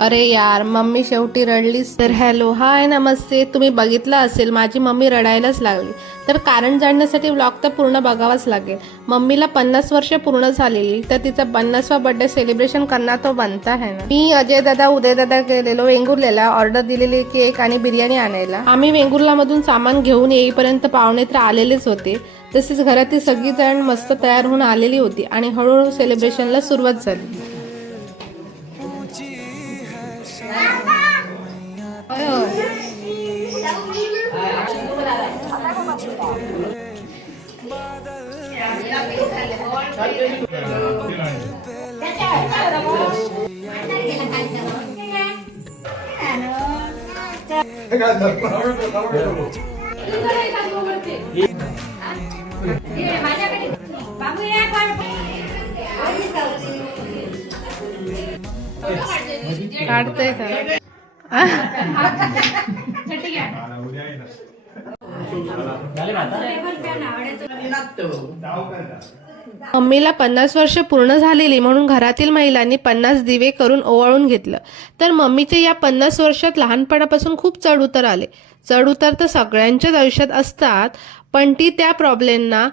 अरे यार, मम्मी शेवटी रडलीस तर. हॅलो, हाय, नमस्ते. तुम्ही बघितलं असेल माझी मम्मी रडायलाच लागली. तर कारण जाणण्यासाठी व्लॉग तर पूर्ण बघावाच लागेल. मम्मीला 50 वर्ष पूर्ण झालेली, तर तिचा 50वा बर्थडे सेलिब्रेशन करणार तो बनता है ना. मी अजय दादा, उदय दादा गेलेलो वेंगुर्ल्याला. ऑर्डर दिलेली केक आणि बिर्याणी आणायला. आम्ही वेंगुर्ला मधून सामान घेऊन येईपर्यंत पाहुणे तर आलेलेच होते. तसेच घरातील सगळी जण मस्त तयार होऊन आलेली होती आणि हळूहळू सेलिब्रेशनला सुरुवात झाली. काढतोय का? मम्मीला 50 वर्ष पूर्ण झालेली म्हणून घरातील महिलांनी 50 दिवे करून ओवाळून घेतलं. तर मम्मीचे या 50 वर्षात लहानपणापासून खूप चढउतार आले. चढउतार तर सगळ्यांच्याच आयुष्यात असतात, पण ती त्या प्रॉब्लेमना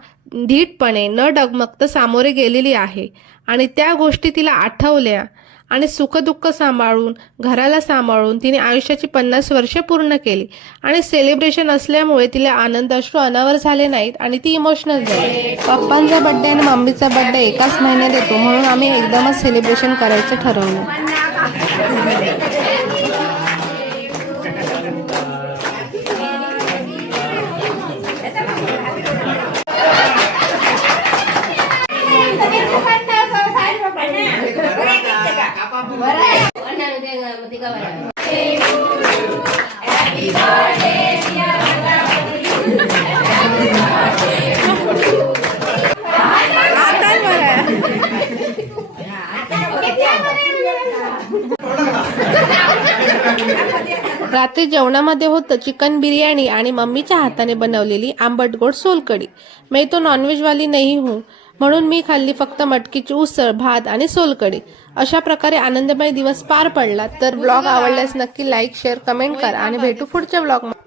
धीटपणे न डगमगता सामोरे गेलेली आहे आणि त्या गोष्टी तिला आठवल्या आणि सुखदुःख सांभाळून, घराला सांभाळून तिने आयुष्याची 50 वर्ष पूर्ण केली. आणि सेलिब्रेशन असल्यामुळे तिला आनंद अश्रू अनावर झाले नाहीत आणि ती इमोशनल झाली. पप्पांचा बर्थडे आणि मम्मीचा बर्थडे एकाच महिन्यात येतो म्हणून आम्ही एकदमच सेलिब्रेशन करायचं ठरवलं. रात्री जेवणामध्ये होतं चिकन बिर्याणी आणि मम्मीच्या हाताने बनवलेली आंबट गोड सोलकढी. मैं तो नॉनव्हेजवाली नाही हूँ म्हणून मी खाल्ली फक्त मटकीची उसळ, भात आणि सोलकढी. अशा प्रकारे आनंदमय दिवस पार पडला. तर ब्लॉग आवडल्यास नक्की लाईक, शेअर, कमेंट करा आणि भेटू पुढच्या ब्लॉग मध्ये.